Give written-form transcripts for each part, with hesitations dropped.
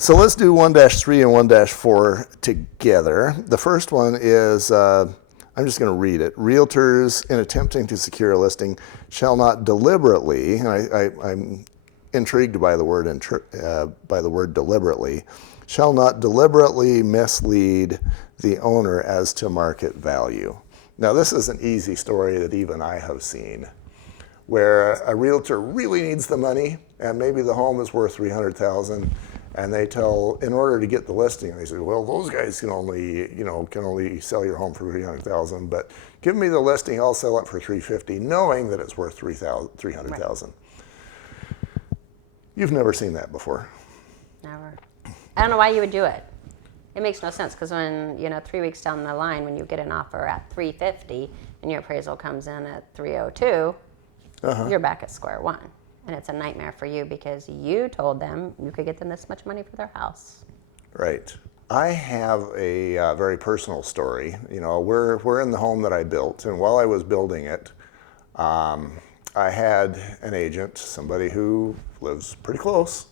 So let's do 1-3 and 1-4 together. The first one is, I'm just going to read it. Realtors, in attempting to secure a listing, shall not deliberately, and I'm intrigued by the word deliberately, shall not deliberately mislead the owner as to market value. Now, this is an easy story that even I have seen, where a realtor really needs the money, and maybe the home is worth $300,000, and they tell, in order to get the listing, they say, well, those guys can only sell your home for $300,000, but give me the listing, I'll sell it for $350,000, knowing that it's worth $300,000. Right. You've never seen that before. Never. I don't know why you would do it. It makes no sense, because when 3 weeks down the line, when you get an offer at $350,000 and your appraisal comes in at $302,000, you're back at square one. And it's a nightmare for you because you told them you could get them this much money for their house. Right. I have a very personal story. We're in the home that I built, and while I was building it, I had an agent, somebody who lives pretty close,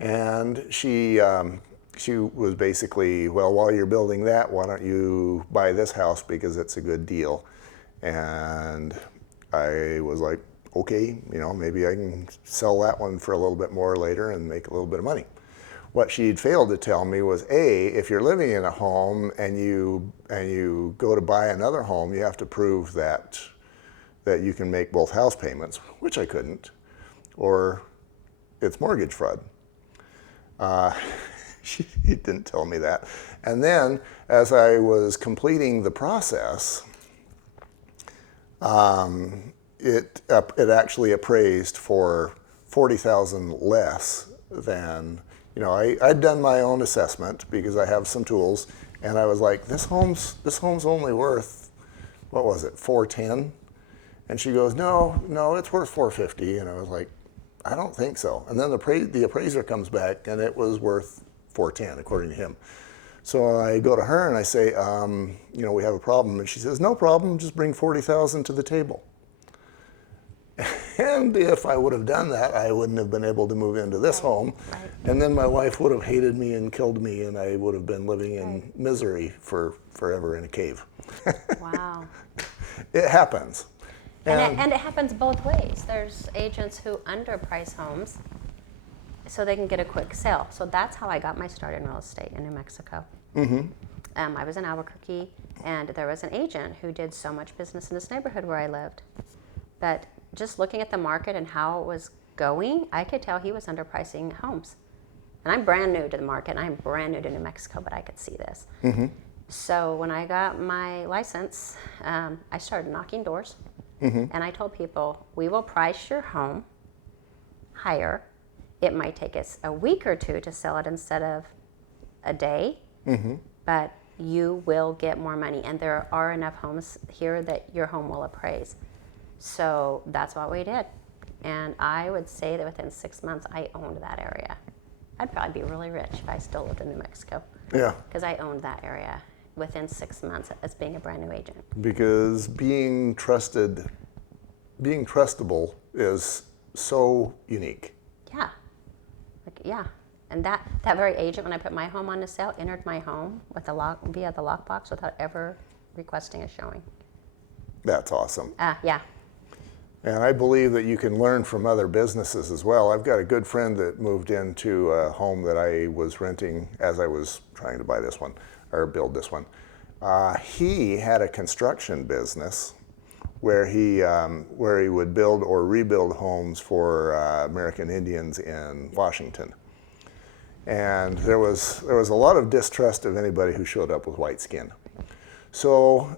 and she was basically, well, while you're building that, why don't you buy this house because it's a good deal? And I was like, okay, maybe I can sell that one for a little bit more later and make a little bit of money. What she'd failed to tell me was, if you're living in a home and you go to buy another home, you have to prove that you can make both house payments, which I couldn't, or it's mortgage fraud. She didn't tell me that. And then, as I was completing the process, it actually appraised for $40,000 less than, I'd done my own assessment because I have some tools, and I was like, this home's only worth, what was it, $410,000? And she goes, no, it's worth $450,000. And I was like, I don't think so. And then the appraiser comes back, and it was worth $410,000 according to him. So I go to her and I say, we have a problem. And she says, no problem, just bring $40,000 to the table. And if I would have done that, I wouldn't have been able to move into this home. Right. And then my wife would have hated me and killed me, and I would have been living in misery forever in a cave. Wow. It happens. And it happens both ways. There's agents who underprice homes so they can get a quick sale. So that's how I got my start in real estate in New Mexico. Mm-hmm. I was in Albuquerque, and there was an agent who did so much business in this neighborhood where I lived. But just looking at the market and how it was going, I could tell he was underpricing homes. And I'm brand new to the market, and I'm brand new to New Mexico, but I could see this. Mm-hmm. So when I got my license, I started knocking doors. Mm-hmm. And I told people, we will price your home higher. It might take us a week or two to sell it instead of a day, but you will get more money. And there are enough homes here that your home will appraise. So that's what we did. And I would say that within 6 months, I owned that area. I'd probably be really rich if I still lived in New Mexico. Yeah. Because I owned that area within 6 months as being a brand new agent. Because being trustable is so unique. Yeah. Yeah. And that very agent, when I put my home on the sale, entered my home with via the lockbox without ever requesting a showing. That's awesome. Yeah. And I believe that you can learn from other businesses as well. I've got a good friend that moved into a home that I was renting as I was trying to buy this one, or build this one. He had a construction business where he would build or rebuild homes for American Indians in Washington. And there was a lot of distrust of anybody who showed up with white skin. So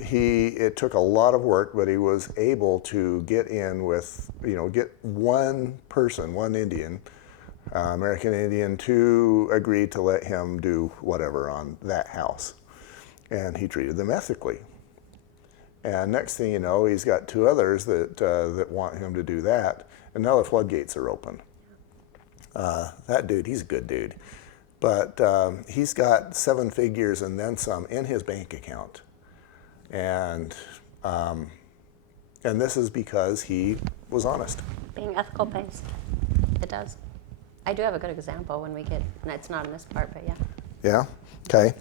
it took a lot of work, but he was able to get in with, get one person, one Indian, American Indian, to agree to let him do whatever on that house. And he treated them ethically. And next thing you know, he's got two others that want him to do that. And now the floodgates are open. That dude, he's a good dude. But he's got 7 figures and then some in his bank account. And this is because he was honest. Being ethical pays. It does. I do have a good example when we get, and it's not in this part, but yeah. Yeah? Okay.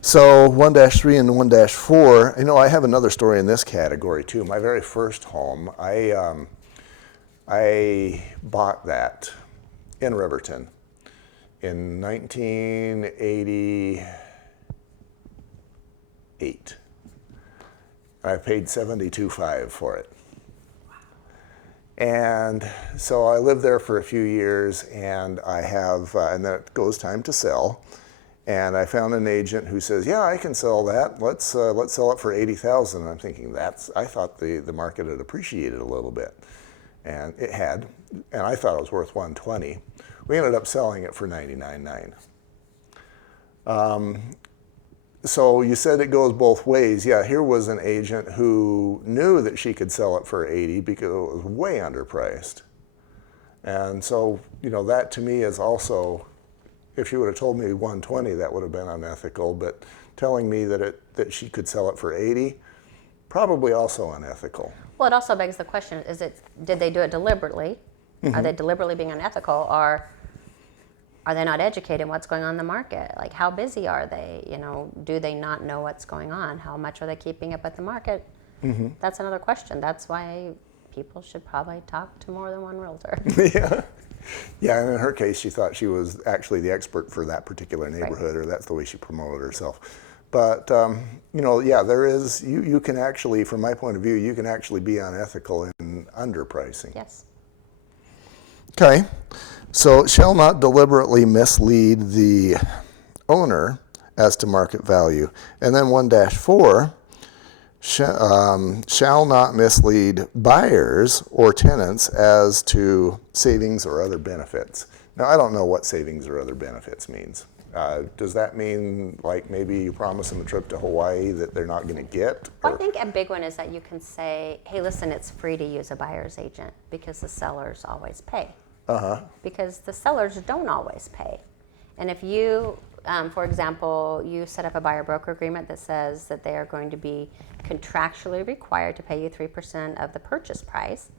So 1-3 and 1-4, I have another story in this category too. My very first home, I bought that in Riverton in 1988. I paid $72,500 for it. And so I lived there for a few years, and and then it goes time to sell. And I found an agent who says, "Yeah, I can sell that. Let's sell it for $80,000." And I'm thinking I thought the market had appreciated a little bit, and it had, and I thought it was worth $120,000. We ended up selling it for $99,900. So you said it goes both ways. Yeah, here was an agent who knew that she could sell it for $80,000 because it was way underpriced. And so, that to me is also, if you would have told me $120,000, that would have been unethical. But telling me that she could sell it for $80,000, probably also unethical. Well, it also begs the question: did they do it deliberately? Mm-hmm. Are they deliberately being unethical, or are they not educated in what's going on in the market? Like, how busy are they? Do they not know what's going on? How much are they keeping up with the market? Mm-hmm. That's another question. That's why people should probably talk to more than one realtor. Yeah. Yeah, and in her case, she thought she was actually the expert for that particular neighborhood, right. Or that's the way she promoted herself. But, there is, you can actually, from my point of view, you can actually be unethical in underpricing. Yes. Okay. So, shall not deliberately mislead the owner as to market value. And then 1-4, shall not mislead buyers or tenants as to savings or other benefits. Now, I don't know what savings or other benefits means. Does that mean, like, maybe you promise them a trip to Hawaii that they're not going to get? I think a big one is that you can say, hey, listen, it's free to use a buyer's agent because the sellers always pay. Uh-huh. Because the sellers don't always pay. And if you, for example, you set up a buyer-broker agreement that says that they are going to be contractually required to pay you 3% of the purchase price,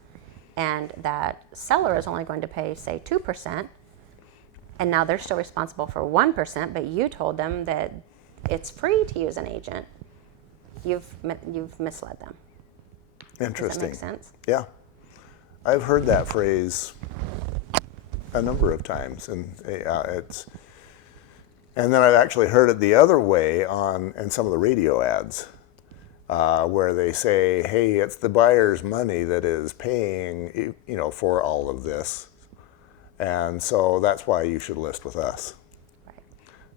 and that seller is only going to pay, say, 2%, and now they're still responsible for 1%, but you told them that it's free to use an agent, you've misled them. Interesting. Does that make sense? Yeah. I've heard that phrase a number of times, and and then I've actually heard it the other way in some of the radio ads, where they say, "Hey, it's the buyer's money that is paying, for all of this, and so that's why you should list with us." Right.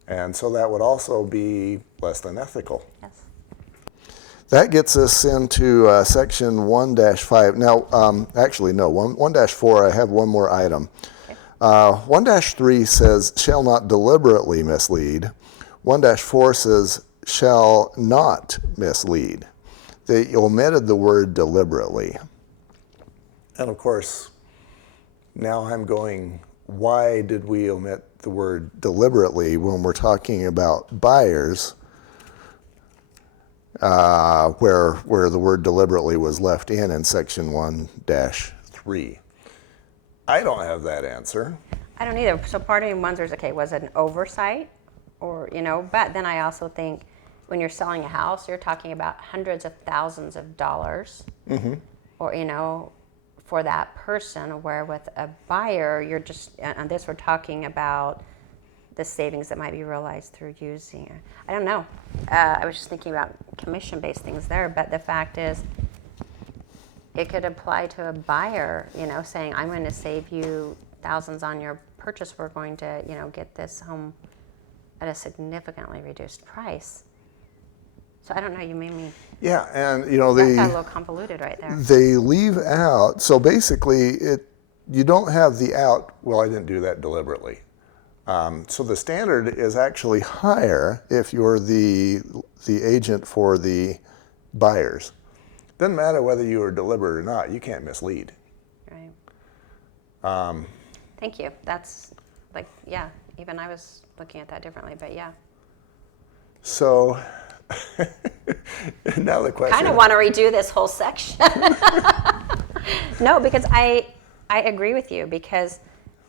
And so that would also be less than ethical. Yes. That gets us into section 1-5. Now, actually, no, 1-4, I have one more item. 1-3 says, shall not deliberately mislead. 1-4 says, shall not mislead. They omitted the word deliberately. And of course, now I'm going, why did we omit the word deliberately when we're talking about buyers, where the word deliberately was left in section 1-3? I don't have that answer. I don't either. So part of me wonders, okay, was it an oversight? Or, but then I also think when you're selling a house, you're talking about hundreds of thousands of dollars, mm-hmm. or, for that person, where with a buyer, you're just, on this we're talking about the savings that might be realized through using it. I don't know. I was just thinking about commission-based things there, but the fact is, it could apply to a buyer, saying, I'm going to save you thousands on your purchase. We're going to, get this home at a significantly reduced price. So I don't know, you made me... Yeah, and, that got a little convoluted right there. They leave out, so basically, you don't have the out, well, I didn't do that deliberately. So the standard is actually higher if you're the agent for the buyers. Doesn't matter whether you are deliberate or not, you can't mislead. Right. Thank you. That's even I was looking at that differently, but yeah. So now the question. I kind of want to redo this whole section. No, because I agree with you, because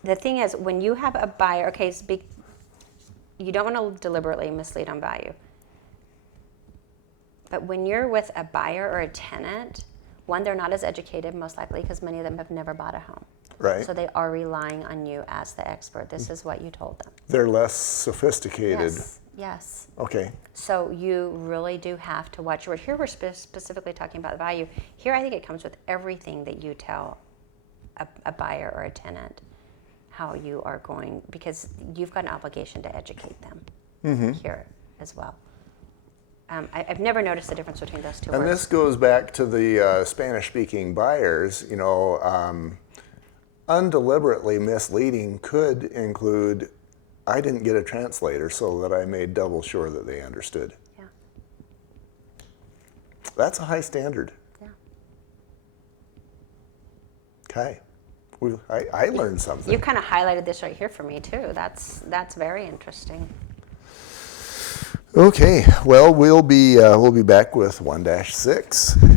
the thing is, when you have a buyer, okay, you don't want to deliberately mislead on value. But when you're with a buyer or a tenant, one, they're not as educated, most likely, because many of them have never bought a home. Right. So they are relying on you as the expert. This is what you told them. They're less sophisticated. Yes. Okay. So you really do have to watch your word. Here we're specifically talking about value. Here I think it comes with everything that you tell a buyer or a tenant how you are going, because you've got an obligation to educate them here as well. I've never noticed the difference between those two And words. this goes back to the Spanish-speaking buyers. You know, undeliberately misleading could include, I didn't get a translator so that I made double sure that they understood. Yeah. That's a high standard. Yeah. Okay. I learned something. You kind of highlighted this right here for me too. That's very interesting. Okay. Well, we'll be back with 1-6.